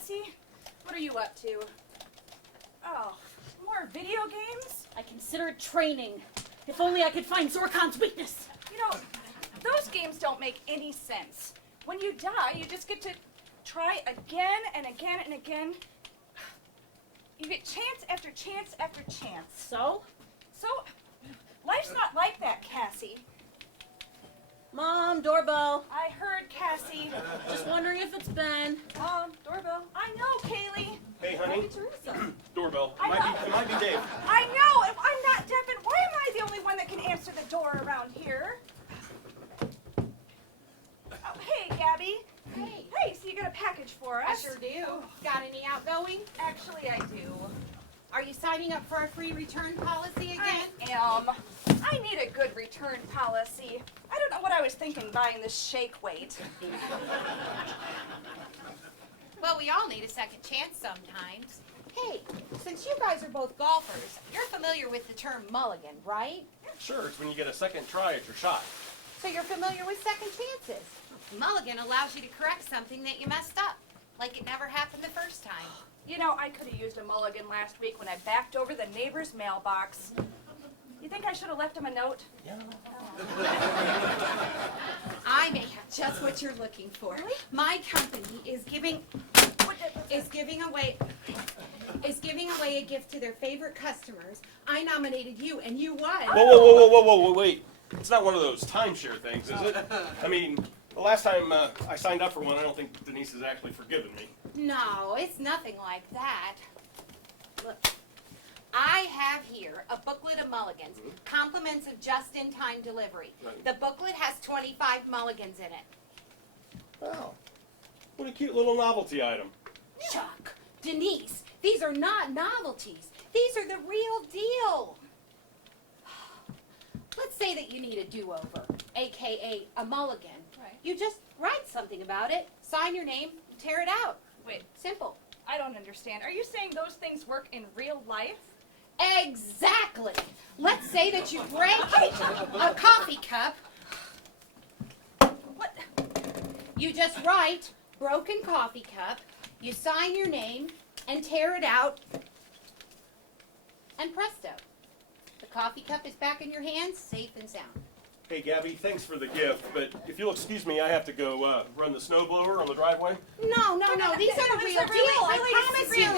Cassie, what are you up to? Oh, more video games? I consider it training. If only I could find Zorkon's weakness. You know, those games don't make any sense. When you die, you just get to try again and again and again. You get chance after chance after chance. So? So, life's not like that, Cassie. Mom, doorbell. I heard, Cassie. Just wondering if it's Ben. Mom, doorbell. I know, Kaylee. Hey, honey. Teresa. Doorbell. I know. It might be Dave. I know. If I'm not deaf, and why am I the only one that can answer the door around here? Oh, hey, Gabby. Hey. Hey, so you got a package for I us? sure do. Got any outgoing? Actually, I do. Are you signing up for a free return policy again? I am. I need a good return policy. I don't know what I was thinking buying this shake weight. Well, we all need a second chance sometimes. Hey, since you guys are both golfers, you're familiar with the term mulligan, right? Sure, it's when you get a second try at your shot. So you're familiar with second chances. Mulligan allows you to correct something that you messed up, like it never happened the first time. You know, I could have used a mulligan last week when I backed over the neighbor's mailbox. You think I should have left him a note? Yeah. I may have just what you're looking for. Really? My company is giving away a gift to their favorite customers. I nominated you, and you won. Whoa, wait. It's not one of those timeshare things, is it? I mean, the last time I signed up for one, I don't think Denise has actually forgiven me. No, it's nothing like that. Look, I have here a booklet of mulligans, compliments of just-in-time delivery. Right. The booklet has 25 mulligans in it. Wow. What a cute little novelty item. Chuck, Denise, these are not novelties. These are the real deal. Let's say that you need a do-over, a.k.a. a mulligan. Right. You just write something about it, sign your name, tear it out. Wait, Simple. I don't understand. Are you saying those things work in real life? Exactly. Let's say that you break a coffee cup. What? You just write broken coffee cup, you sign your name, and tear it out, and presto. The coffee cup is back in your hands, safe and sound. Hey, Gabby, thanks for the gift, but if you'll excuse me, I have to go run the snowblower on the driveway. No, these are the real deal. I promise you.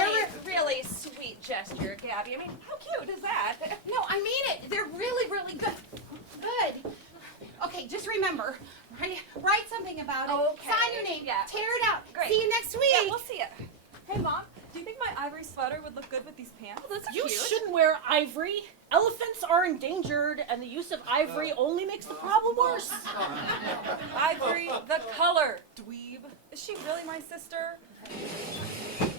Really sweet gesture, Gabby. I mean, how cute is that? No, I mean it. They're really, really good. Good. Okay, just remember, write something about it. Okay. Sign your name. Yeah. Tear it out. Great. See you next week. Yeah, we'll see it. Hey, Mom, do you think my ivory sweater would look good with these pants? Oh, those are You cute. shouldn't wear ivory. Elephants are endangered, and the use of ivory only makes the problem worse. Ivory, the color, dweeb. Is she really my sister?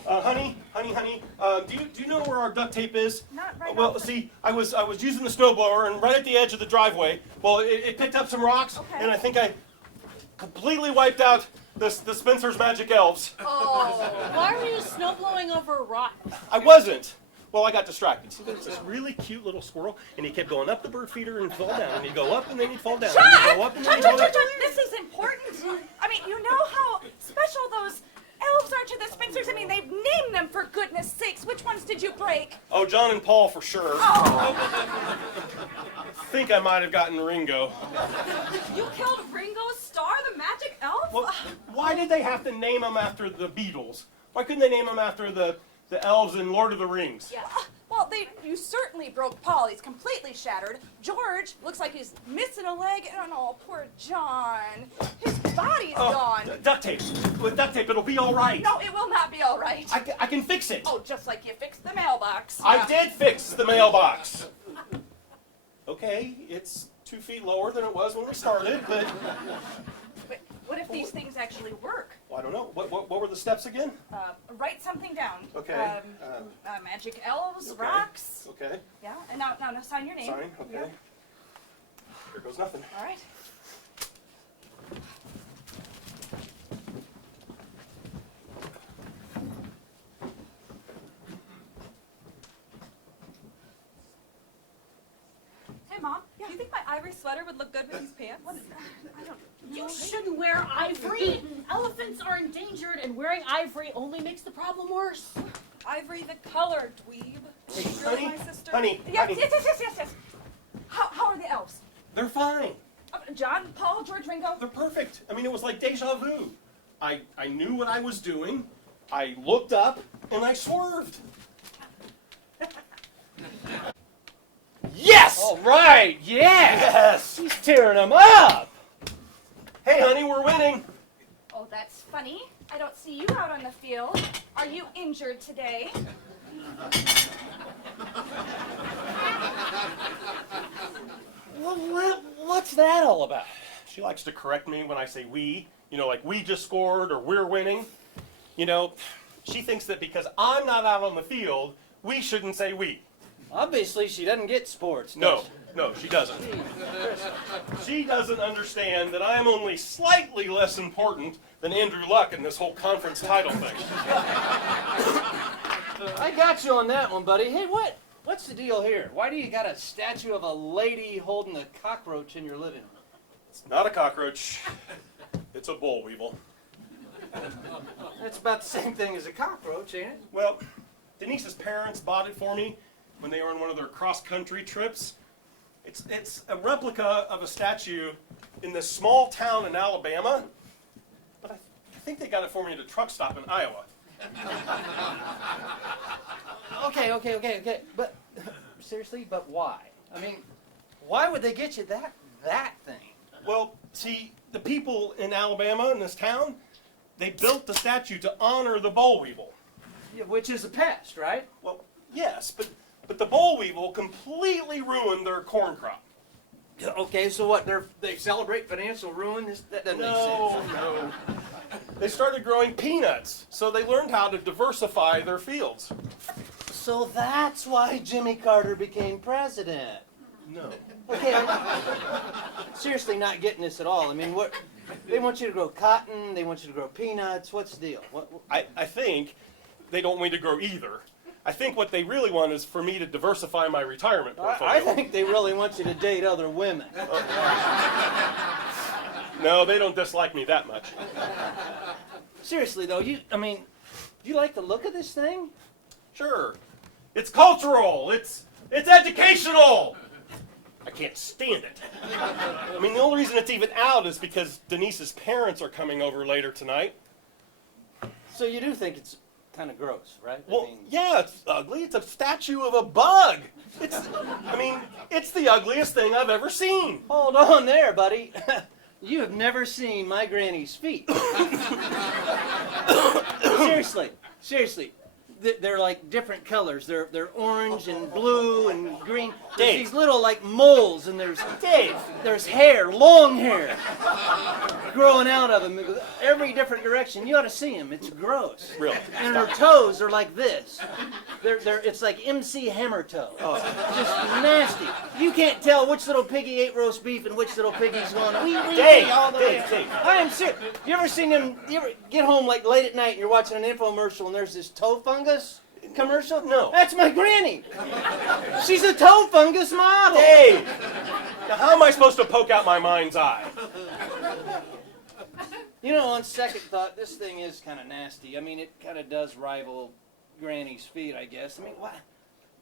Honey, do you know where our duct tape is? Not right Well, now. see, I was using the snowblower, and right at the edge of the driveway, well, it picked up some rocks, Okay. and I think I completely wiped out the Spencer's Magic Elves. Oh. Why were you snowblowing over a rock? I wasn't. Well, I got distracted. See, there's this really cute little squirrel, and he kept going up the bird feeder and fall down, and he'd go up, and then he'd fall down, and he'd go up, and then he'd go down. This is important. I mean, you know how special those elves are to the Spencers? I mean, they've named them, for goodness sakes. Which ones did you break? Oh, John and Paul for sure. Oh. I think I might have gotten Ringo. You killed Ringo Starr, the magic elf? Well, why did they have to name them after the Beatles? Why couldn't they name them after the elves in Lord of the Rings? Yeah. Well, you certainly broke Paul. He's completely shattered. George looks like he's missing a leg. Oh, no, poor John. His body's gone. Duct tape. With duct tape, it'll be all right. No, it will not be all right. I can fix it. Oh, just like you fixed the mailbox. I did fix the mailbox. Okay, it's 2 feet lower than it was when we started, but But what if these things actually work? well, I don't know. What were the steps again? Write something down. Okay. Magic elves, Okay. rocks. Okay. Yeah, and now sign your name. Sign. Okay. Yeah. Here goes nothing. All right. Hey, Mom, do you think my ivory sweater would look good with these pants? I don't. You shouldn't wear ivory. Elephants are endangered, and wearing wearing ivory only makes the problem worse. Ivory the color, dweeb. Hey, Is she really honey, my sister? honey, Yes, honey. yes. How are the elves? They're fine. John, Paul, George, Ringo? They're perfect. I mean, it was like deja vu. I knew what I was doing. I looked up and I swerved. Yes! All right, yeah. Yes! He's tearing them up. Hey, honey, we're winning. Oh, that's funny. I don't see you out on the field. Are you injured today? What's that all about? She likes to correct me when I say we. You know, like we just scored or we're winning. You know, she thinks that because I'm not out on the field, we shouldn't say we. Obviously, she doesn't get sports. No, does she? no, she doesn't. She doesn't understand that I'm only slightly less important than Andrew Luck in this whole conference title thing. I got you on that one, buddy. Hey, what's the deal here? Why do you got a statue of a lady holding a cockroach in your living room? It's not a cockroach. It's a boll weevil. That's about the same thing as a cockroach, ain't it? Well, Denise's parents bought it for me when they were on one of their cross-country trips. It's a replica of a statue in this small town in Alabama, but I think they got it for me at a truck stop in Iowa. Okay. But seriously, but why? I mean, why would they get you that thing? Well, see, the people in Alabama, in this town, they built the statue to honor the boll weevil. Yeah, which is a pest, right? Well, yes, but the boll weevil completely ruined their corn crop. Okay, so what? They celebrate financial ruin? That doesn't make sense. No. They started growing peanuts, so they learned how to diversify their fields. So that's why Jimmy Carter became president. No. Okay, I'm seriously not getting this at all. I mean, what? They want you to grow cotton. They want you to grow peanuts. What's the deal? What? I think they don't want me to grow either. I think what they really want is for me to diversify my retirement portfolio. I think they really want you to date other women. No, they don't dislike me that much. Seriously though, do you like the look of this thing? Sure. It's cultural. It's educational. I can't stand it. I mean, the only reason it's even out is because Denise's parents are coming over later tonight. So you do think it's kind of gross, right? Well, yeah, it's ugly. It's a statue of a bug. It's the ugliest thing I've ever seen. Hold on there, buddy. You have never seen my granny's feet. Seriously. They're like different colors. They're orange and blue and green. There's Dave. these little like moles, and there's Dave. There's hair, long hair, growing out of them, every different direction. You ought to see them. It's gross. Really? And her toes are like this. It's like MC Hammer toe. Just nasty. You can't tell which little piggy ate roast beef and which little piggy's going. Dave, all the way. Dave. I am serious. You ever seen them? You ever get home like late at night and you're watching an infomercial and there's this toe fungus commercial? No. That's my granny. She's a toe fungus model. Dave! Now, how am I supposed to poke out my mind's eye? You know, on second thought, this thing is kind of nasty. I mean, it kind of does rival Granny's feet, I guess. I mean, why?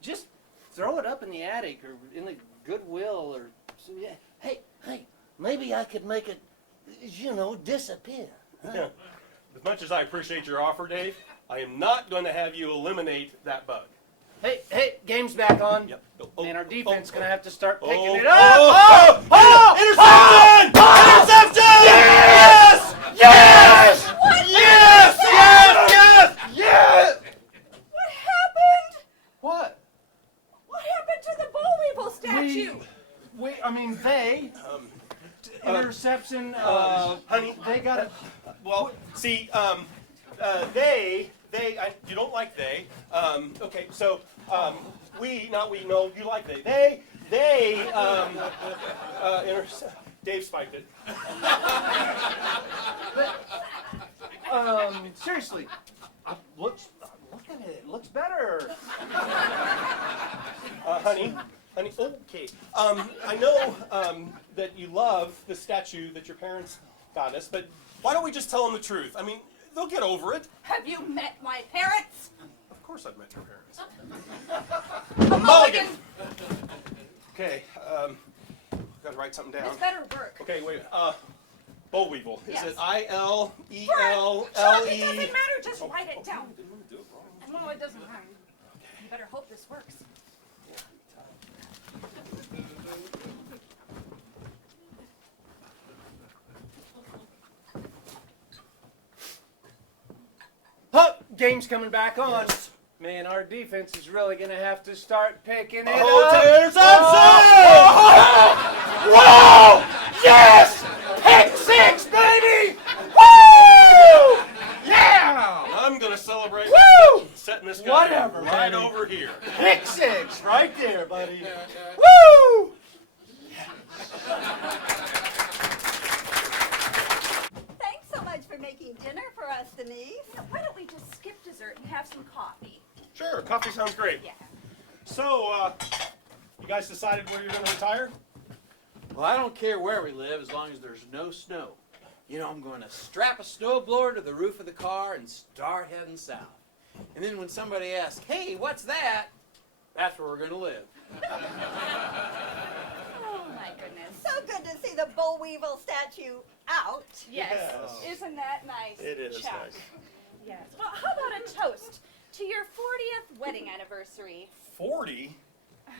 Just throw it up in the attic or in the Goodwill or so. Yeah. Hey, maybe I could make it, disappear. Huh? Yeah. As much as I appreciate your offer, Dave, I am not going to have you eliminate that bug. Hey, game's back on. Yep. And our defense going to have to start picking Oh, it up. Interception! Interception! Yes! Yes! Yes! Yes! What happened? What? What happened to the boll weevil statue? Interception, honey, they got it. well, see, you don't like they. Okay, so, no, you like they. Dave spiked it. Seriously, look at it. It looks better. Honey, okay. I know that you love the statue that your parents got us, but why don't we just tell them the truth? I mean, They'll get over it. Have you met my parents? Of course I've met your parents. A Mulligan. Okay, gotta write something down. This better work. Okay, wait. Boll weevil. Is Yes. it I-L-E-L-L-E? Chuck, it doesn't matter. Just write it down. Didn't want to do it wrong. No, it doesn't matter. You better hope this works. Huh, game's coming back on. Man, our defense is really gonna have to start picking it Oh, up. there's Whoa! Yes! Pick 6, baby! Woo! Yeah! I'm gonna celebrate. Woo! Setting this guy Whatever, right buddy. over here. Pick 6, right there, buddy. Woo! Thanks so much for making dinner for us, Denise. Why don't we just skip dessert and have some coffee? Sure, coffee sounds great. Yeah. So, you guys decided where you're gonna retire? Well, I don't care where we live as long as there's no snow. You know, I'm going to strap a snowblower to the roof of the car and start heading south. And then when somebody asks, hey, what's that? That's where we're going to live. Oh my goodness. So good to see the Boll Weevil statue out. Yes. Yes. Isn't that nice? It is Chuck? nice. Yes. Well, how about a toast to your 40th wedding anniversary? 40?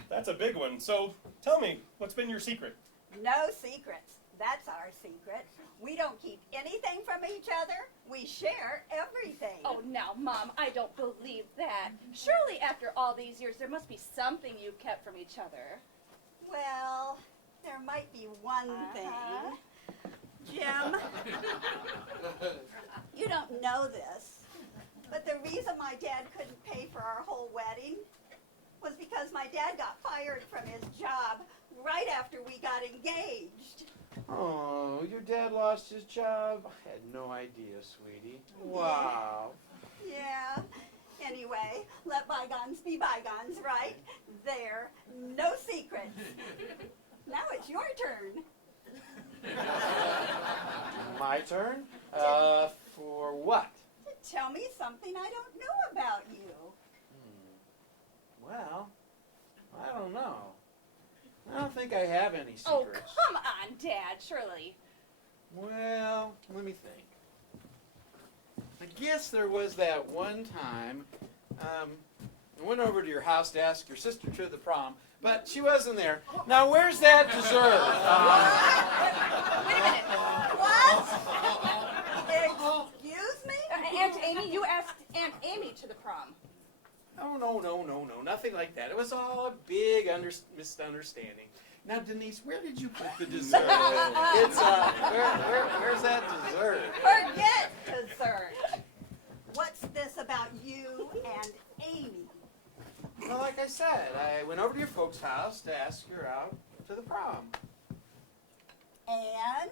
That's a big one. So, tell me, what's been your secret? No secrets. That's our secret. We don't keep anything from each other. We share everything. Oh, now, Mom, I don't believe that. Surely after all these years, there must be something you kept from each other. Well, there might be one thing. Jim, you don't know this, but the reason my dad couldn't pay for our whole wedding was because my dad got fired from his job right after we got engaged. Oh, your dad lost his job? I had no idea, sweetie. Wow. Yeah. Anyway, let bygones be bygones, right? There. No secrets. Now it's your turn. My turn? For what? Tell me something I don't know about you. Well, I don't know. I don't think I have any secrets. Oh, come on, Dad, surely. Well, let me think. I guess there was that one time I went over to your house to ask your sister to the prom, but she wasn't there. Now, where's that dessert? Wait a minute. What? Excuse me? Aunt Amy, you asked Aunt Amy to the prom. Oh, no, nothing like that. It was all a big misunderstanding. Now, Denise, where did you put the dessert? It's, where's that dessert? Forget dessert. What's this about you and Amy? Well, like I said, I went over to your folks' house to ask her out to the prom. And?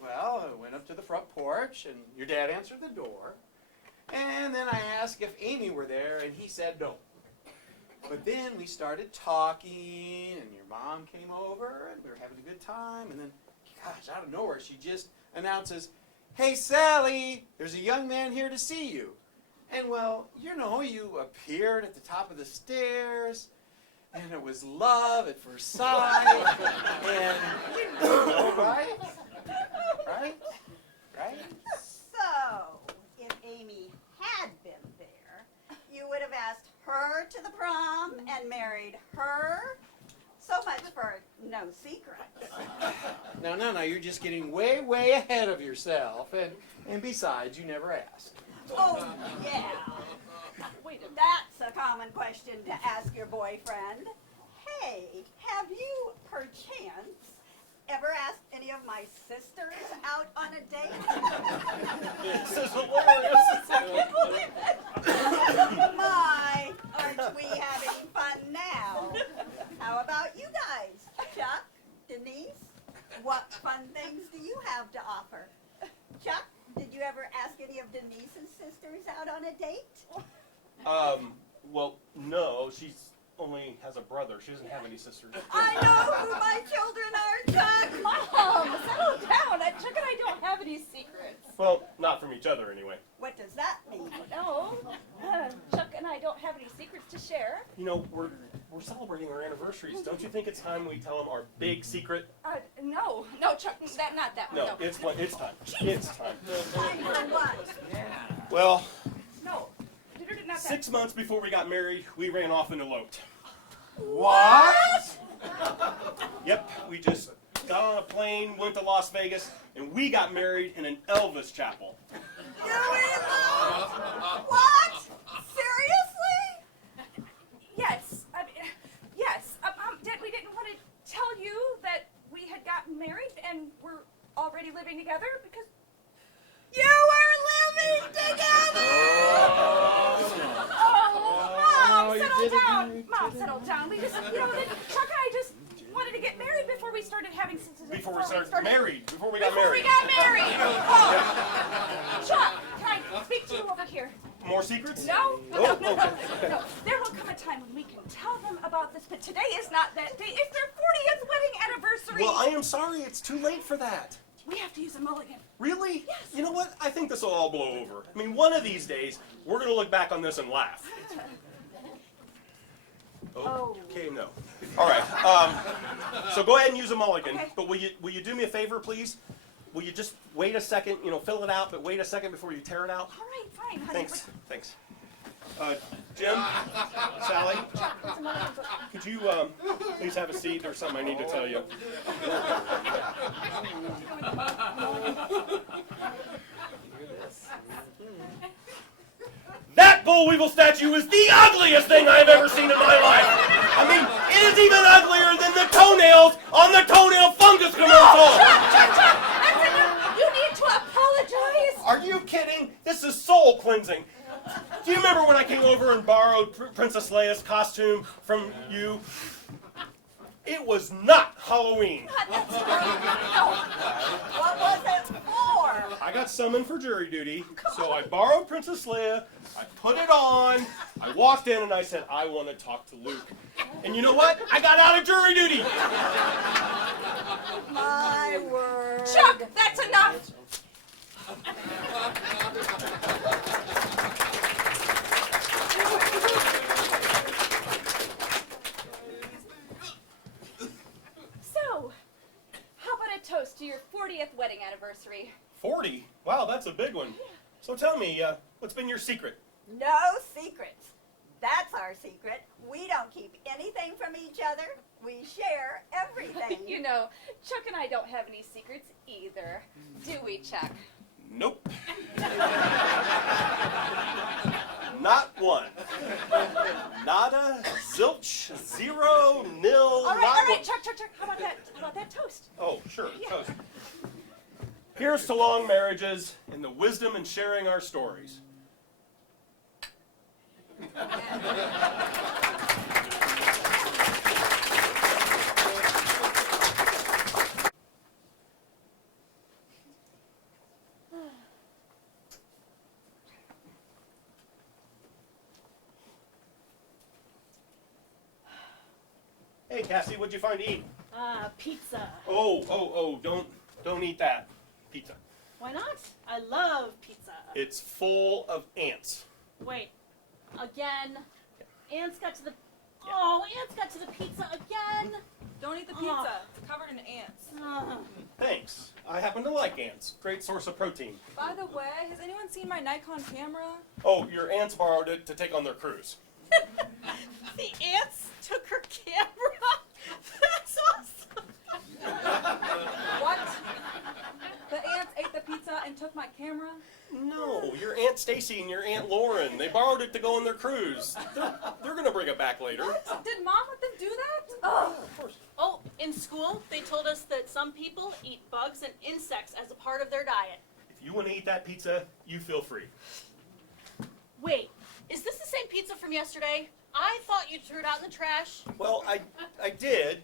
Well, I went up to the front porch, and your dad answered the door. And then I asked if Amy were there, and he said no. But then we started talking, and your mom came over, and we were having a good time. And then, gosh, out of nowhere, she just announces, "Hey, Sally, there's a young man here to see you." And, well, you know, you appeared at the top of the stairs, and it was love at first sight. And, you know, right? Right? Right? So, if Amy had been there, you would have asked her to the prom and married her? So much for no secrets. No, you're just getting way, way ahead of yourself. And besides, you never asked. Oh, yeah. That's a common question to ask your boyfriend. Hey, have you, perchance, ever asked any of my sisters out on a date? This is hilarious. My, aren't we having fun now? How about you guys? Chuck, Denise, what fun things do you have to offer? Chuck, did you ever ask any of Denise's sisters out on a date? Well, no, she's only has a brother. She doesn't have any sisters. I know who my children are, Chuck! Mom, settle down. Chuck and I don't have any secrets. Well, not from each other. You know, we're celebrating our anniversaries. Don't you think it's time we tell them our big secret? No, Chuck, not that one. No, it's time. It's time. Time for what? Well, No, not that. 6 months before we got married, we ran off and eloped. What? Yep, we just got on a plane, went to Las Vegas, and we got married in an Elvis chapel. You eloped? What? Seriously? Yes, yes. Dad, we didn't want to tell you that we had gotten married and we're already living together because You were living together! Mom, settle down. Mom, settle down. We just, Chuck and I just wanted to get married before we started having Before we got married. Before we got married. Oh. Chuck, can I speak to you over here? More secrets? No. Oh, No. There will come a time when we can tell them about this, but today is not that day. It's their 40th wedding anniversary. Well, I am sorry, it's too late for that. We have to use a mulligan. Really? Yes. You know what? I think this will all blow over. I mean, one of these days, we're going to look back on this and laugh. Okay, no. All right. So go ahead and use a mulligan. Okay. But will you do me a favor, please? Will you just wait a second, fill it out, but wait a second before you tear it out? All right, fine, honey. Thanks. Thanks. Jim, Sally, could you please have a seat? There's something I need to tell you. That bull weevil statue is the ugliest thing I've ever seen in my life. I mean, it is even uglier than the toenails on the toenail fungus commercial. Chuck, that's enough. You need to apologize. Are you kidding? This is soul cleansing. Do you remember when I came over and borrowed Princess Leia's costume from you? It was not Halloween. That's right. What was it for? I got summoned for jury duty, so I borrowed Princess Leia, I put it on, I walked in and I said, I want to talk to Luke. And you know what? I got out of jury duty. My word. Chuck, that's enough. So, how about a toast to your 40th wedding anniversary? 40? Wow, that's a big one. So tell me, what's been your secret? No secrets. That's our secret. We don't keep anything from each other. We share everything. You know, Chuck and I don't have any secrets either. Do we, Chuck? Nope. Not one. Nada, zilch, zero, nil, All right, Chuck. How about that toast? Oh, sure, Yeah. toast. Here's to long marriages and the wisdom in sharing our stories. Hey, Cassie, what'd you find to eat? Pizza. Oh, don't eat that. Pizza. Why not? I love pizza. It's full of ants. Wait, again? Ants got to the... Oh, ants got to the pizza again? Don't eat the pizza. It's covered in ants. Thanks. I happen to like ants. Great source of protein. By the way, has anyone seen my Nikon camera? Oh, your ants borrowed it to take on their cruise. The ants took her camera? That's awesome. What? The ants ate the pizza and took my camera? No, your Aunt Stacy and your Aunt Lauren. They borrowed it to go on their cruise. They're going to bring it back later. Did Mom let them do that? Oh, Of course. Oh, in school, they told us that some people eat bugs and insects as a part of their diet. If you want to eat that pizza, you feel free. Wait, is this the same pizza from yesterday? I thought you threw it out in the trash. Well, I did,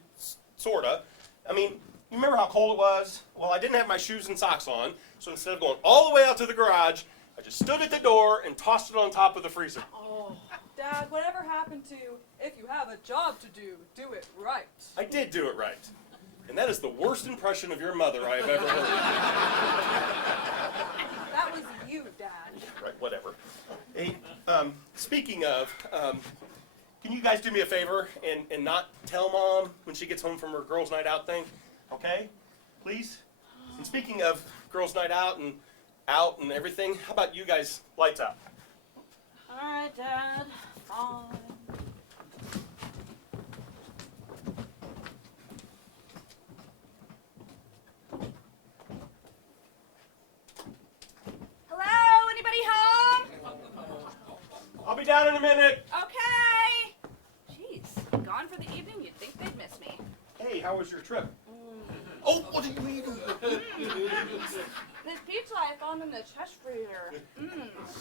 sorta. I mean, you remember how cold it was? Well, I didn't have my shoes and socks on, so instead of going all the way out to the garage, I just stood at the door and tossed it on top of the freezer. Oh, Dad, whatever happened to if you have a job to do it right? I did do it right. And that is the worst impression of your mother I have ever heard. That was you, Dad. Right, whatever. Hey, speaking of, can can you guys do me a favor and not tell Mom when she gets home from her girls' night out thing? Okay? Please? And speaking of girls' night out and everything, how about you guys lights out? All right, Dad. Fine. Hello? Anybody home? I'll be down in a minute. Okay. Jeez, gone for the evening? You'd think they'd miss me. Hey, how was your trip? Oh, what did you eat? This pizza I found in the chest freezer.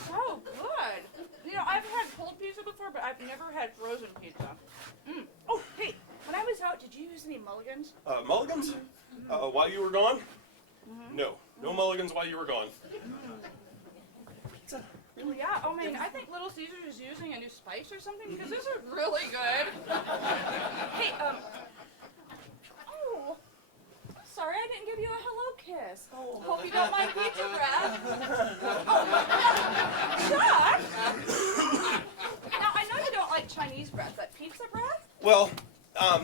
So good. You know, I've had cold pizza before, but I've never had frozen pizza. Oh, hey, when I was out, did you use any mulligans? Mulligans? While you were gone? No. No mulligans while you were gone. Pizza? Well, yeah. Oh, man, I think Little Caesars is using a new spice or something because this is really good. Hey, oh, sorry I didn't give you a hello kiss. Oh, hope you don't mind pizza breath. Chuck! Now, I know you don't like Chinese breath, but pizza breath? Well,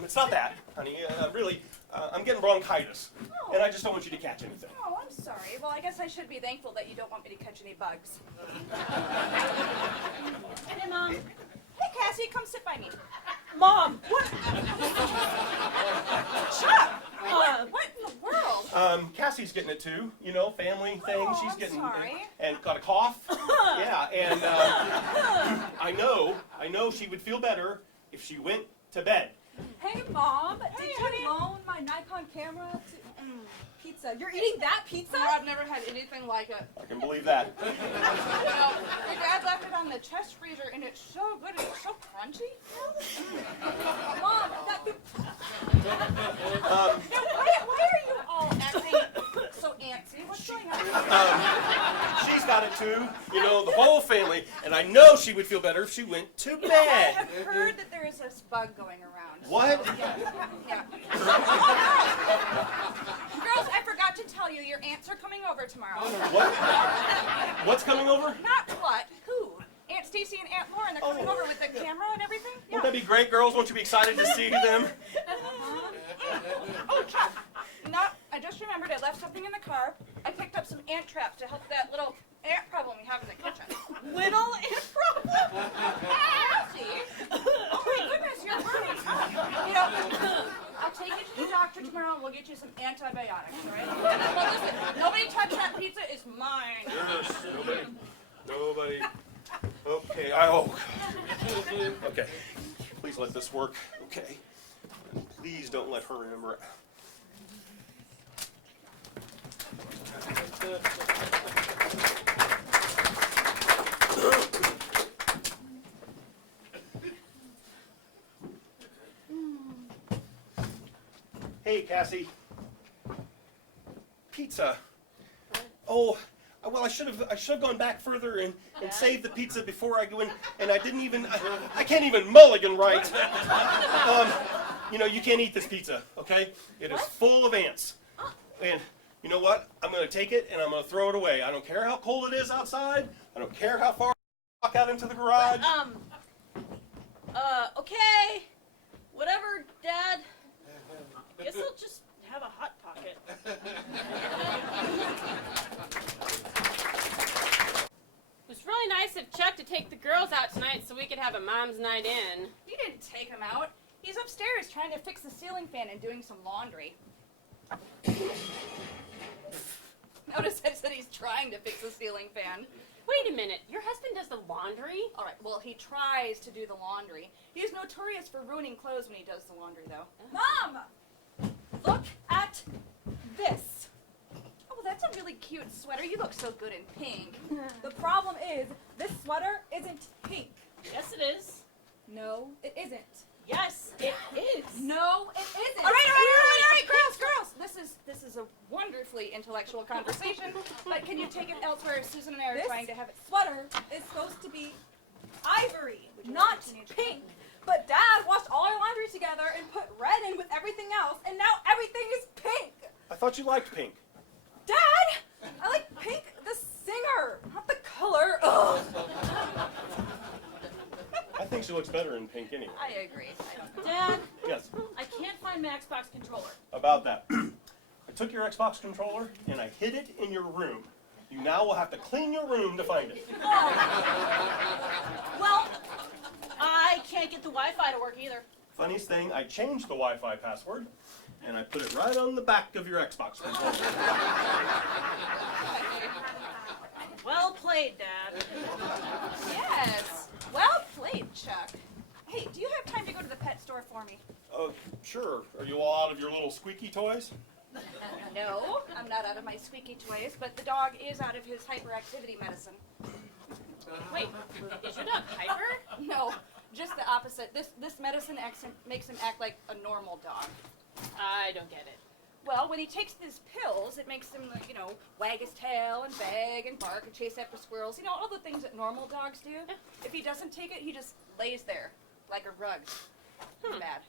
it's not that, honey. Really, I'm getting bronchitis, and I just don't want you to catch anything. Oh, I'm sorry. Well, I guess I should be thankful that you don't want me to catch any bugs. Hey, Mom. Hey, Cassie, come sit by me. Mom, what? Chuck! What in the world? Cassie's getting it too. You know, family thing. Oh, She's I'm getting sorry. and got a cough. Yeah, and I know she would feel better if she went to bed. Hey, Mom, Hey, did honey. you loan my Nikon camera to pizza? You're eating that pizza? Oh, I've never had anything like it. I can believe that. Well, your dad left it on the chest freezer, and it's so good. It's so crunchy. Mom, that Now, why are you all acting so antsy? What's going on? She's got it too. You know, the whole family. And I know she would feel better if she went to I bed. have heard that there is this bug going around. What? Yeah. Girls, I forgot to tell you, your aunts are coming over tomorrow. What? What's coming over? Not what, who? Aunt Stacy and Aunt Lauren, they're coming over with the camera and everything? Won't that be great, girls? Won't you be excited to see them? Oh, Chuck. No, I just remembered I left something in the car. I picked up some ant traps to help that little ant problem we have in the kitchen. Little ant problem? Cassie! Oh my goodness, you're burning up. You know, I'll take you to the doctor tomorrow and we'll get you some antibiotics, all right? Well, listen, nobody touch that pizza, it's mine. Yes, nobody. Okay, okay. Please let this work. Okay. And please don't let her remember it. Hey, Cassie. Pizza. Oh, well, I should have gone back further and saved the pizza before I go in, and I didn't even. I can't even mulligan right. You know, you can't eat this pizza, okay? It is full of ants. And you know what? I'm going to take it and I'm going to throw it away. I don't care how cold it is outside. I don't care how far I walk out into the garage. Okay. Whatever, Dad. Guess I'll just have a Hot Pocket. It was really nice of Chuck to take the girls out tonight so we could have a mom's night in. You didn't take him out. He's upstairs trying to fix the ceiling fan and doing some laundry. Notice I said he's trying to fix the ceiling fan. Wait a minute, your husband does the laundry? All right, well, he tries to do the laundry. He's notorious for ruining clothes when he does the laundry, though. Mom! Look at this. Oh, well, that's a really cute sweater. You look so good in pink. The problem is, this sweater isn't pink. Yes, it is. No, it isn't. Yes, it is. No, it isn't. All right, girls. This is a wonderfully intellectual conversation, but can you take it elsewhere? Susan and I are This trying to have it. sweater is supposed to be ivory, not pink. But Dad washed all our laundry together and put red in with everything else, and now everything is pink. I thought you liked pink. Dad, I like pink, the singer, not the color. Ugh. I think she looks better in pink anyway. I agree. I don't know. Dad, Yes, I can't find my Xbox controller. about that. I took your Xbox controller and I hid it in your room. You now will have to clean your room to find it. Well, I can't get the Wi-Fi to work either. Funniest thing, I changed the Wi-Fi password and I put it right on the back of your Xbox controller. Well played, Dad. Yes. Well played, Chuck. Hey, do you have time to go to the pet store for me? Oh, sure. Are you all out of your little squeaky toys? No, I'm not out of my squeaky toys, but the dog is out of his hyperactivity medicine. Wait, is your dog hyper? No, just the opposite. This medicine makes him act like a normal dog. I don't get it. Well, when he takes these pills, it makes him, wag his tail and beg and bark and chase after squirrels. You know, all the things that normal dogs do. If he doesn't take it, he just lays there like a rug. It's bad.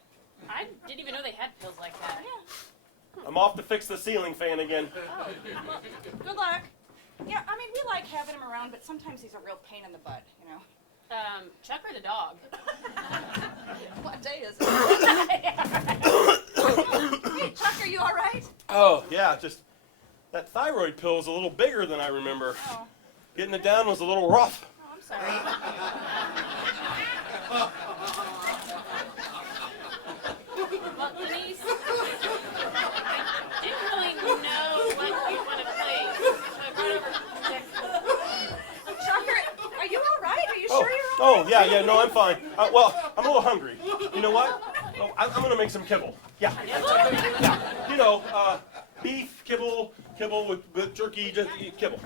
I didn't even know they had pills like that. Yeah. I'm off to fix the ceiling fan again. Oh, well, good luck. Yeah, I mean, we like having him around, but sometimes he's a real pain in the butt, you know. Chuck or the dog? What day is it? Hey, Chuck, are you all right? Oh, yeah, just that thyroid pill is a little bigger than I remember. Oh, Getting it down was a little rough. I'm sorry. Well, Denise, I didn't really know what you want to play, so I brought over Chuck, are you all right? Are you Oh, sure you're all right? yeah, no, I'm fine. Well, I'm a little hungry. You know what? Oh, I'm going to make some kibble. Yeah. Yeah. You know, beef, kibble with jerky, just kibble.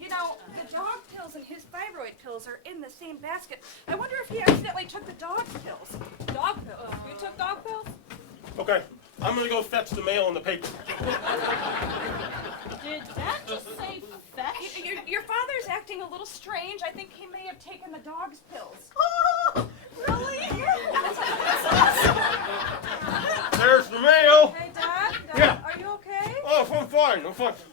You know, the dog pills and his thyroid pills are in the same basket. I wonder if he accidentally took the dog's pills. Dog pills. You took dog pills? Okay, I'm going to go fetch the mail and the paper. Did that just say fetch? Your father's acting a little strange. I think he may have taken the dog's pills. Oh, really? There's the mail. Hey, Dad? Yeah. Are you okay? Oh, I'm fine.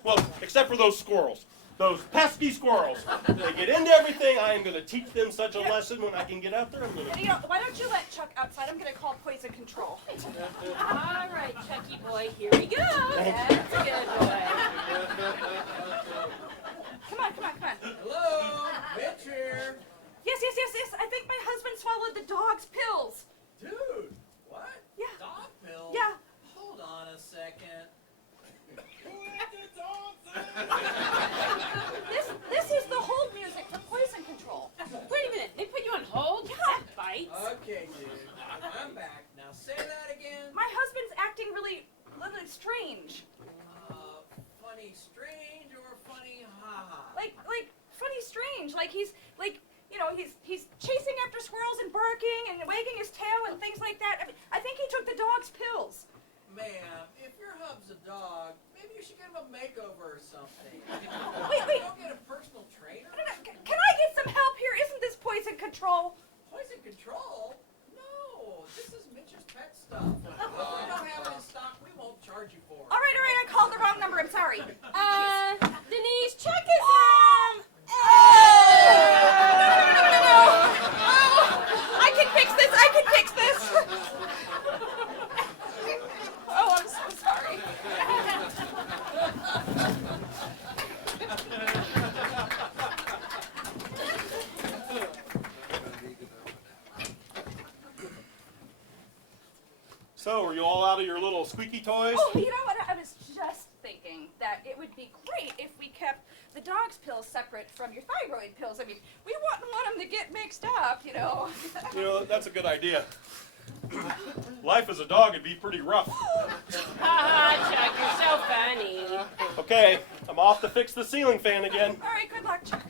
Well, except for those squirrels. Those pesky squirrels. They get into everything. I am going to teach them such a lesson when I can get out there. I'm going to... You know, why don't you let Chuck outside? I'm going to call poison control. All right, Chucky boy, here we go. That's a good boy. Come on. Hello, Mitch here. Yes. I think my husband swallowed the dog's pills. Dude, what? Yeah. Dog pill? Yeah. Hold on a second. This is the hold music for poison control. Wait a minute, they put you on hold? Yeah. That bites. Okay, dude. I'm back. Now say that again. My husband's acting really strange. Funny strange or funny ha-ha? Like funny strange. Like he's chasing after squirrels and barking and wagging his tail and things like that. I think he took the dog's pills. Ma'am, if your hub's a dog, maybe you should give him a makeover or something. Wait. Don't get a personal trainer. No. Can I get some help here? Isn't this poison control? Poison control? No, this is Mitch's pet stuff. If we don't have it in stock, we won't charge you for it. All right. I called the wrong number. I'm sorry. Denise, Chuck is No. I can fix this. Oh, I'm so sorry. So, are you all out of your little squeaky toys? Oh, you know what? I was just thinking that it would be great if we kept the dog's pills separate from your thyroid pills. I mean, we wouldn't want them to get mixed up, you know. You know, that's a good idea. Life as a dog would be pretty rough. Chuck, you're so funny. Okay, I'm off to fix the ceiling fan again. All right, good luck, Chuck.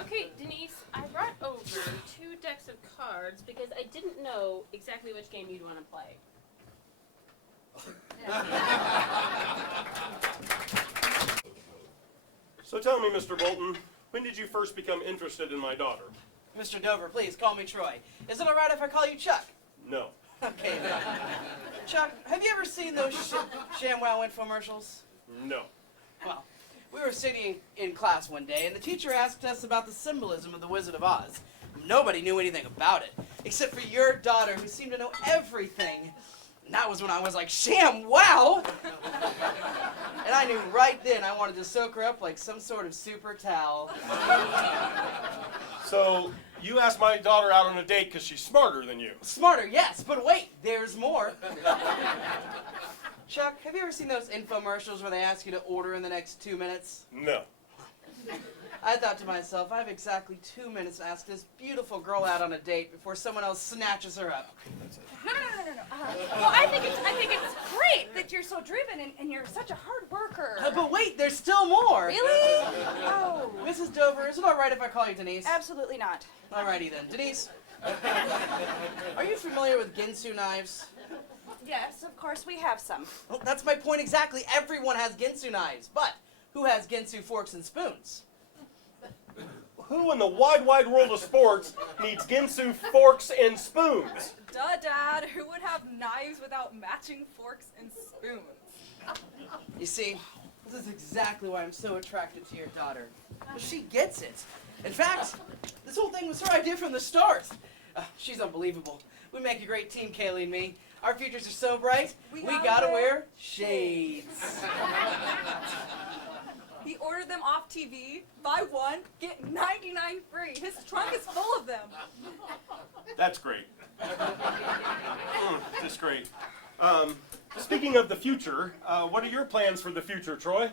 Okay, Denise, I brought over 2 decks of cards because I didn't know exactly which game you'd want to play. So tell me, Mr. Bolton, when did you first become interested in my daughter? Mr. Dover, please call me Troy. Is it all right if I call you Chuck? No. Okay. Chuck, have you ever seen those ShamWow infomercials? No. Well, We were sitting in class one day, and the teacher asked us about the symbolism of the Wizard of Oz. Nobody knew anything about it, except for your daughter, who seemed to know everything. And that was when I was like, Sham, wow! And I knew right then I wanted to soak her up like some sort of super towel. So, you asked my daughter out on a date because she's smarter than you. Smarter, yes, but wait, there's more. Chuck, have you ever seen those infomercials where they ask you to order in the next 2 minutes? No. I thought to myself, I have exactly 2 minutes to ask this beautiful girl out on a date before someone else snatches her up. No. Well, I think it's great that you're so driven and you're such a hard worker. But wait, there's still more. Really? Oh. Mrs. Dover, is it all right if I call you Denise? Absolutely not. Alrighty then. Denise, are you familiar with Ginsu knives? Yes, of course we have some. Well, that's my point exactly. Everyone has Ginsu knives, but who has Ginsu forks and spoons? Who in the wide world of sports needs Ginsu forks and spoons? Duh, Dad. Who would have knives without matching forks and spoons? You see, this is exactly why I'm so attracted to your daughter. Well, she gets it. In fact, this whole thing was her idea from the start. She's unbelievable. We make a great team, Kaylee and me. Our futures are so bright, we gotta wear shades. He ordered them off TV. Buy one, get 99 free. His trunk is full of them. That's great. Just great. Speaking of the future, what are your plans for the future, Troy?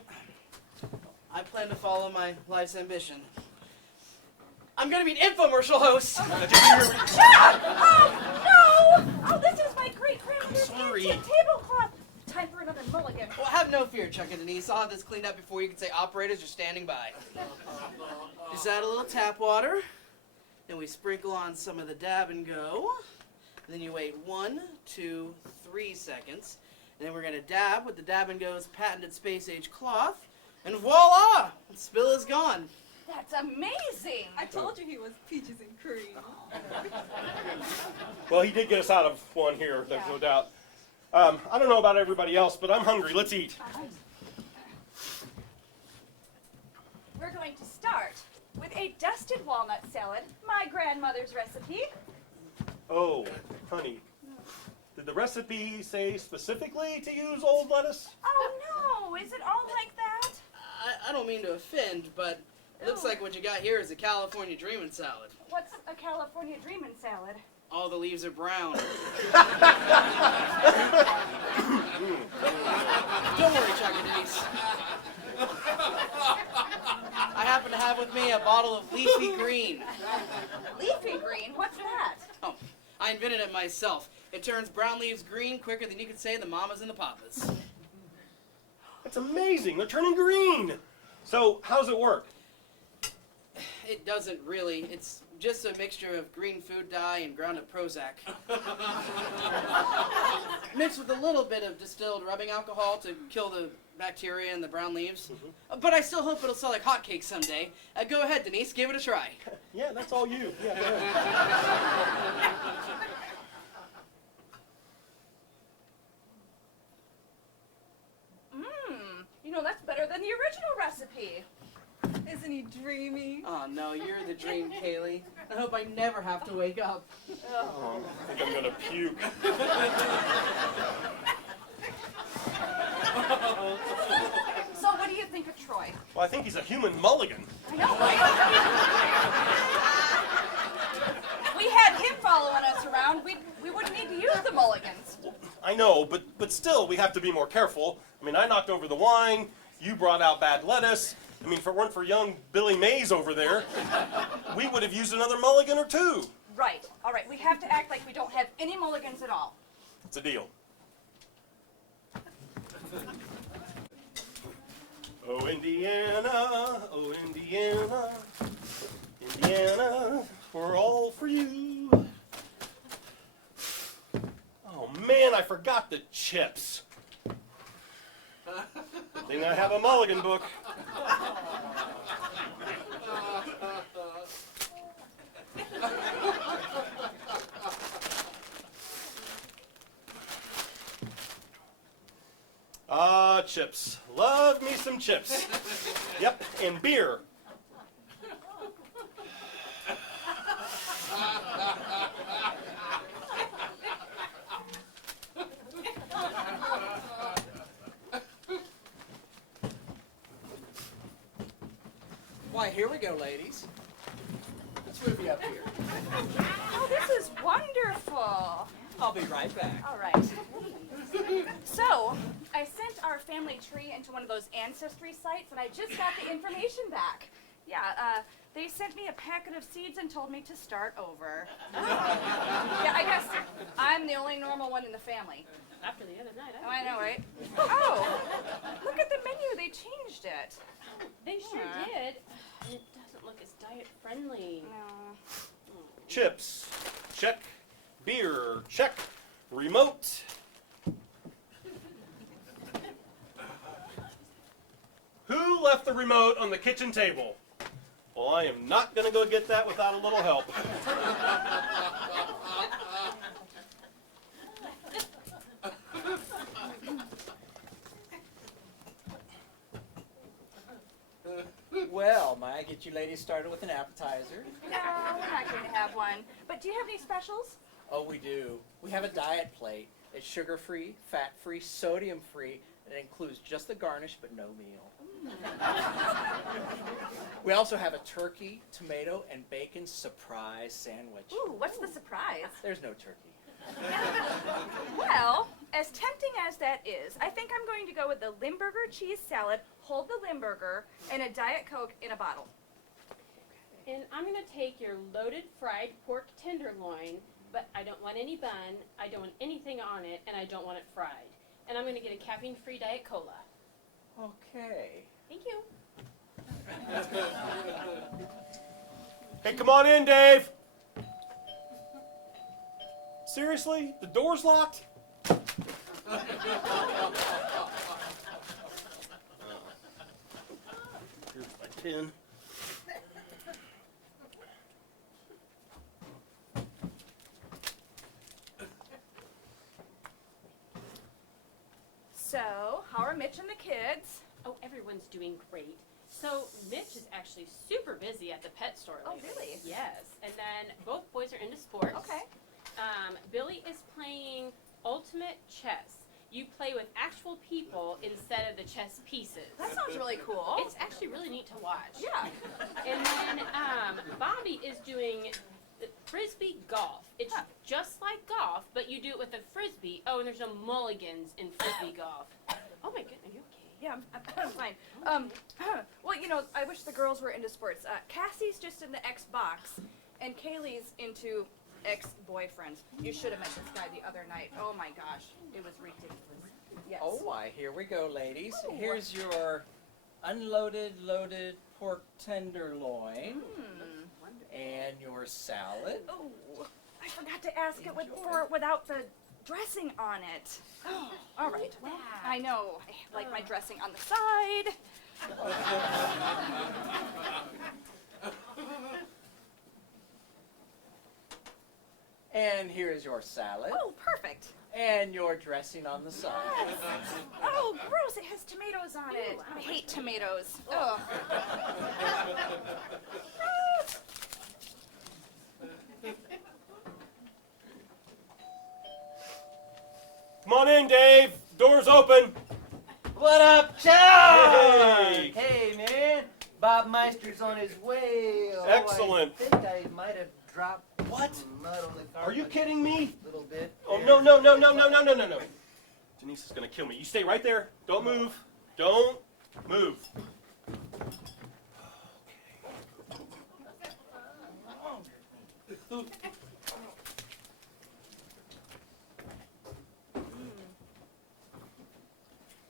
I plan to follow my life's ambition. I'm gonna be an infomercial host. Shut up! Oh, no! Oh, this is my great-grandmother's antique tablecloth. Time for another mulligan. Well, have no fear, Chuck and Denise. I'll have this cleaned up before you can say operators are standing by. Just add a little tap water. Then we sprinkle on some of the dab and go. And then you wait 1, 2, 3 seconds. And then we're going to dab with the Dab and Go's patented space age cloth. And voila! The spill is gone. That's amazing. I told you he was peaches and cream. Well, he did get us out of one here, there's no doubt. I don't know about everybody else, but I'm hungry. Let's eat. We're going to start with a dusted walnut salad, my grandmother's recipe. Oh, honey. Did the recipe say specifically to use old lettuce? Oh, no. Is it all like that? I don't mean to offend, but it looks like what you got here is a California Dreamin' salad. What's a California Dreamin' salad? All the leaves are brown. Don't worry, Chuck and Denise. I happen to have with me a bottle of leafy green. Leafy green? What's that? Oh, I invented it myself. It turns brown leaves green quicker than you could say the mamas and the papas. That's amazing. They're turning green. So, how does it work? It doesn't really. It's just a mixture of green food dye and ground up Prozac. Mixed with a little bit of distilled rubbing alcohol to kill the bacteria in the brown leaves. But I still hope it'll sell like hotcakes someday. Go ahead, Denise, give it a try. Yeah, that's all you. Yeah, go ahead. You know, that's better than the original recipe. Isn't he dreamy? Oh no, you're the dream, Kaylee. I hope I never have to wake up. Oh, I think I'm gonna puke. So what do you think of Troy? Well, I think he's a human mulligan. I know, right? We had him following us around. We wouldn't need to use the mulligans. I know, but still, we have to be more careful. I mean, I knocked over the wine. You brought out bad lettuce. I mean, if it weren't for young Billy Mays over there, we would have used another mulligan or two. Right. All right. We have to act like we don't have any mulligans at all. It's a deal. Oh, Indiana, Indiana, we're all for you. Oh, man, I forgot the chips. Good thing I have a mulligan book. Chips. Love me some chips. Yep, and beer. Why, here we go, ladies. Let's move you up here. Oh, this is wonderful. I'll be right back. All right. So, I sent our family tree into one of those ancestry sites, and I just got the information back. Yeah, they sent me a packet of seeds and told me to start over. Yeah, I guess I'm the only normal one in the family. After the other night, Oh, I know, right? Oh, look at the menu. They changed it. They sure Yeah. did. And it doesn't look as diet friendly. No. Chips. Check. Beer. Check. Remote. Who left the remote on the kitchen table? Well, I am not going to go get that without a little help. Well, may I get you ladies started with an appetizer? No, we're not going to have one. But do you have any specials? Oh, we do. We have a diet plate. It's sugar-free, fat-free, sodium-free, and it includes just the garnish but no meal. We also have a turkey, tomato, and bacon surprise sandwich. Ooh, what's the surprise? There's no turkey. Well, as tempting as that is, I think I'm going to go with the Limburger cheese salad, hold the Limburger, and a Diet Coke in a bottle. And I'm going to take your loaded fried pork tenderloin, but I don't want any bun, I don't want anything on it, and I don't want it fried. And I'm going to get a caffeine-free Diet Cola. Okay. Thank you. Hey, come on in, Dave. Seriously? The door's locked? Here's my pen. So, how are Mitch and the kids? Oh, everyone's doing great. So Mitch is actually super busy at the pet store Oh, lately. really? Yes. And then both boys are into sports. Okay. Billy is playing ultimate chess. You play with actual people instead of the chess pieces. That sounds really cool. It's actually really neat to watch. Yeah. And then Bobby is doing frisbee golf. It's just like golf, but you do it with a frisbee. Oh, and there's no mulligans in frisbee golf. Oh my goodness, are you okay? Yeah, I'm fine. Well, you know, I wish the girls were into sports. Cassie's just into Xbox, and Kaylee's into ex-boyfriends. You should have met this guy the other night. Oh my gosh, it was ridiculous. Yes. Oh, why, here we go, ladies. Ooh. Here's your unloaded, loaded pork tenderloin and your salad. Oh, I forgot to ask it without the dressing on it. Oh, all right. Well, I know. I like my dressing on the side. And here's your salad. Oh, perfect. And your dressing on the side. Yes. Oh, gross. It has tomatoes on it. I hate tomatoes. Oh. Gross. Come on in, Dave. Door's open. What up, Chuck? Hey. Hey, man. Bob Meister's on his way. Oh, Excellent. I think I might have dropped What? some mud on the carpet. Are you kidding me? A little bit. Oh, there. no, no, no, no, no, no, no, no, no. Denise is going to kill me. You stay right there. Don't move. Don't move.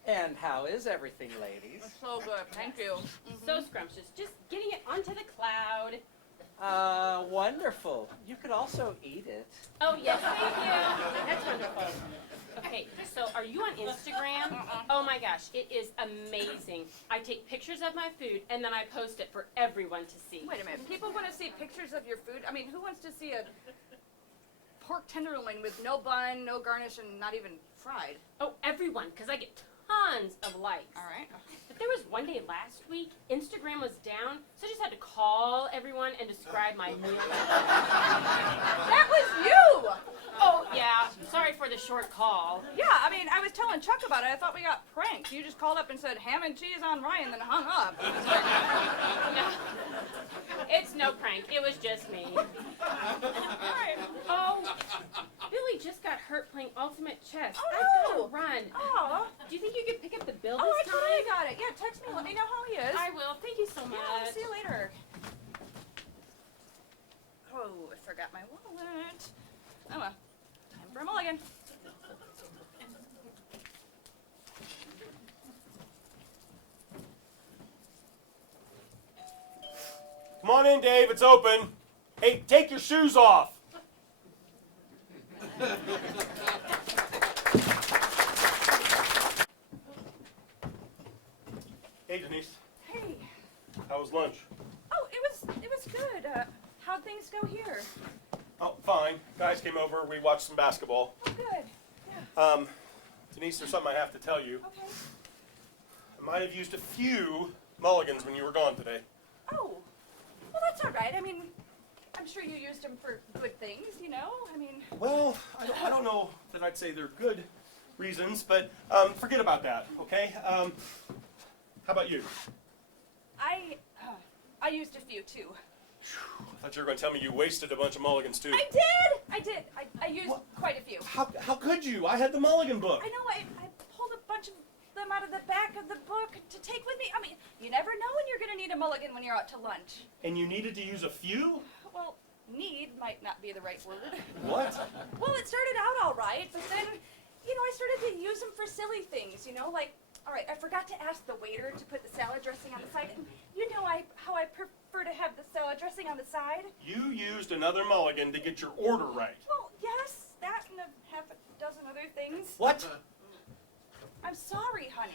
And how is everything, ladies? So good. Thank you. So scrumptious. Just getting it onto the cloud. Wonderful. You could also eat it. Oh, yes, thank you. That's wonderful. Okay, so are you on Instagram? Oh my gosh, it is amazing. I take pictures of my food and then I post it for everyone to see. Wait a minute. People want to see pictures of your food? I mean, who wants to see a pork tenderloin with no bun, no garnish, and not even fried? Oh, everyone, because I get tons of likes. All right. But there was one day last week, Instagram was down, so I just had to call everyone and describe my meal. That was you! Oh, yeah. Sorry for the short call. Yeah, I mean, I was telling Chuck about it. I thought we got pranked. You just called up and said ham and cheese on Ryan, then hung up. No, it's no prank. It was just me. Oh, Billy just got hurt playing Ultimate Chess. Oh, I've no. got to run. Oh. Do you think you could pick up the bill Oh, I this time? totally got it. Yeah, text me. Let me know how he is. I will. Thank you so much. Yeah, I'll see you later. Oh, I forgot my wallet. Oh well. Time for a mulligan. Come on in, Dave. It's open. Hey, take your shoes off. Hey, Denise. Hey. How was lunch? Oh, it was good. How'd things go here? Oh, fine. Guys came over. We watched some basketball. Oh, good. Yeah. Denise, there's something I have to tell you. Okay. I might have used a few mulligans when you were gone today. Oh. Well, that's all right. I mean, I'm sure you used them for good things, you know? I mean... Well, I don't know that I'd say they're good reasons, but forget about that, okay? How about you? I used a few, too. I thought you were going to tell me you wasted a bunch of mulligans, too. I did! I used quite a few. How could you? I had the mulligan book. I know, I pulled a bunch of them out of the back of the book to take with me. I mean, you never know when you're going to need a mulligan when you're out to lunch. And you needed to use a few? Well, need might not be the right word. What? Well, it started out all right, but then, you know, I started to use them for silly things, you know, like, all right, I forgot to ask the waiter to put the salad dressing on the side. And you know how I prefer to have the salad dressing on the side? You used another mulligan to get your order right. Well, yes, that and half a dozen other things. What? I'm sorry, honey.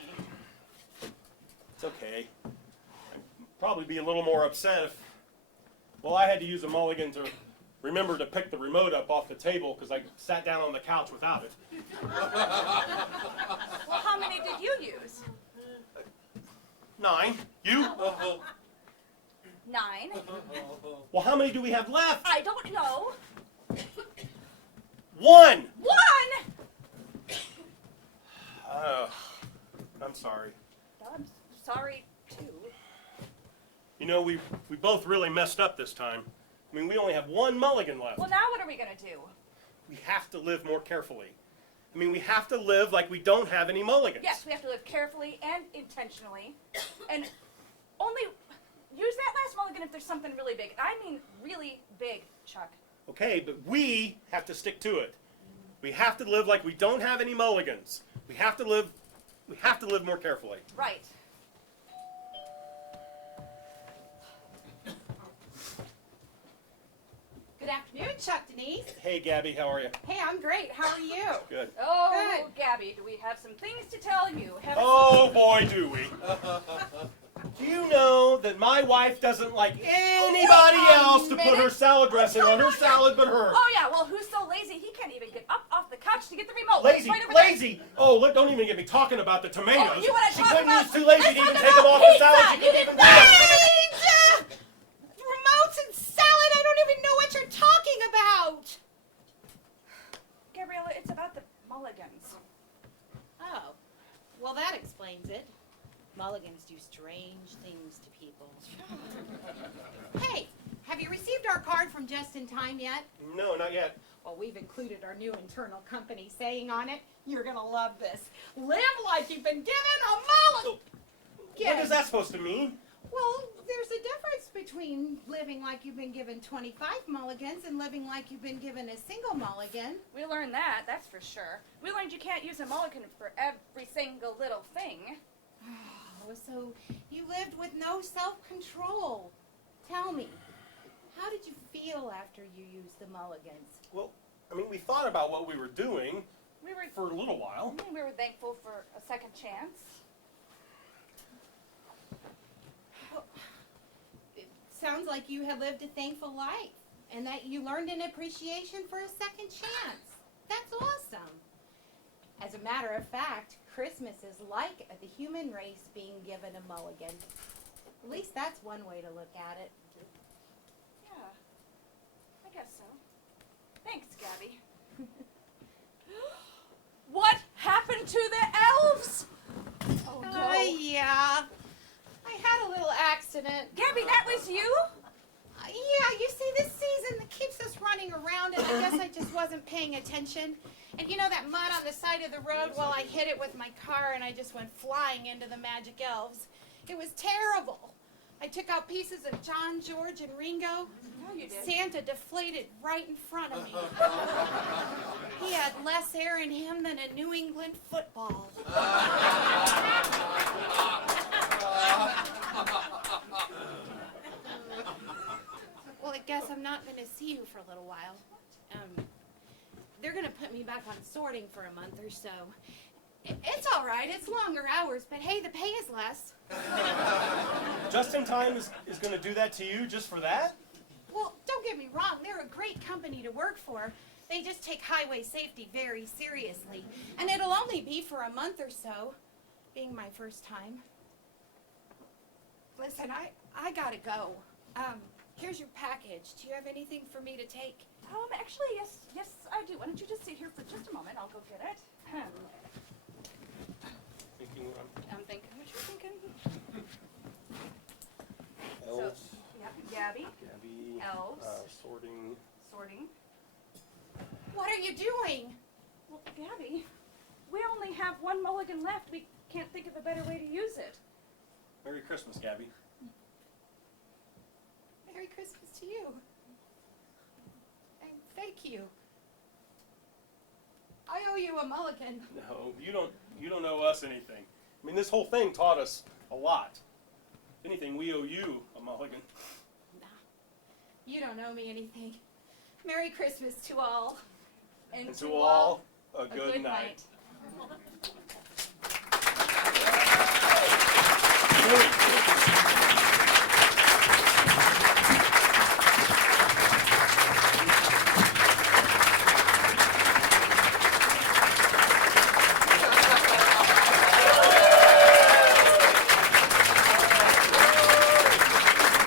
It's okay. I'd probably be a little more upset if, well, I had to use a mulligan to remember to pick the remote up off the table because I sat down on the couch without it. Well, how many did you use? 9. You? 9. Well, how many do we have left? I don't know. 1! 1! I'm sorry. I'm sorry, too. You know, we both really messed up this time. I mean, we only have 1 mulligan left. Well, now what are we going to do? We have to live more carefully. I mean, we have to live like we don't have any mulligans. Yes, we have to live carefully and intentionally. And only use that last mulligan if there's something really big. I mean really big, Chuck. Okay, but we have to stick to it. We have to live like we don't have any mulligans. We have to live more carefully. Right. Good afternoon, Chuck, Denise. Hey, Gabby, how are you? Hey, I'm great. How are you? Good. Oh, Good. Gabby, do we have some things to tell you? Oh, boy, do we. Do you know that my wife doesn't like anybody else to put her salad dressing on her salad but her? Oh, yeah, well, who's so lazy he can't even get up off the couch to get the remote? Lazy, Right over lazy. Oh, look, don't even get me talking about the tomatoes. Oh, you wanna She talk couldn't about- use too lazy to let's even talk take them about off the pizza. salad. She You couldn't even didn't- do it. Remotes and salad, I don't even know what you're talking about. Gabriella, it's about the mulligans. Oh, well that explains it. Mulligans do strange things to people. Hey, have you received our card from Just in Time yet? No, not yet. Well, we've included our new internal company saying on it, you're gonna love this. Live like you've been given a mulligan. What is that supposed to mean? Well, there's a difference between living like you've been given 25 mulligans and living like you've been given a single mulligan. We learned that, that's for sure. We learned you can't use a mulligan for every single little thing. Oh, so you lived with no self-control. Tell me, how did you feel after you used the mulligans? Well, I mean, we thought about what we were doing We were, for a little while. we were thankful for a second chance. It sounds like you had lived a thankful life and that you learned an appreciation for a second chance. That's awesome. As a matter of fact, Christmas is like the human race being given a mulligan. At least that's one way to look at it. Yeah, I guess so. Thanks, Gabby. What happened to the elves? Oh no. Yeah. I had a little accident. Gabby, that was you? Yeah, you see, this season that keeps us running around, and I guess I just wasn't paying attention. And you know that mud on the side of the road? Well, I hit it with my car, and I just went flying into the magic elves. It was terrible. I took out pieces of John, George, and Ringo. No, you did. Santa deflated right in front of me. He had less air in him than a New England football. Well, I guess I'm not going to see you for a little while. They're going to put me back on sorting for a month or so. It's all right. It's longer hours, but hey, the pay is less. Just in Time is going to do that to you just for that? Well, don't get me wrong. They're a great company to work for. They just take highway safety very seriously. And it'll only be for a month or so, being my first time. Listen, I gotta go. Here's your package. Do you have anything for me to take? Actually, yes, I do. Why don't you just sit here for just a moment? I'll go get it. Thinking, I'm thinking what you're thinking. elves, Yeah, Gabby, Gabby, elves, sorting. sorting. What are you doing? Well, Gabby, we only have one mulligan left. We can't think of a better way to use it. Merry Christmas, Gabby. Merry Christmas to you. And thank you. I owe you a mulligan. No, you don't owe us anything. I mean, this whole thing taught us a lot. If anything, we owe you a mulligan. Nah, you don't owe me anything. Merry Christmas to all. And to all, a good good night. night.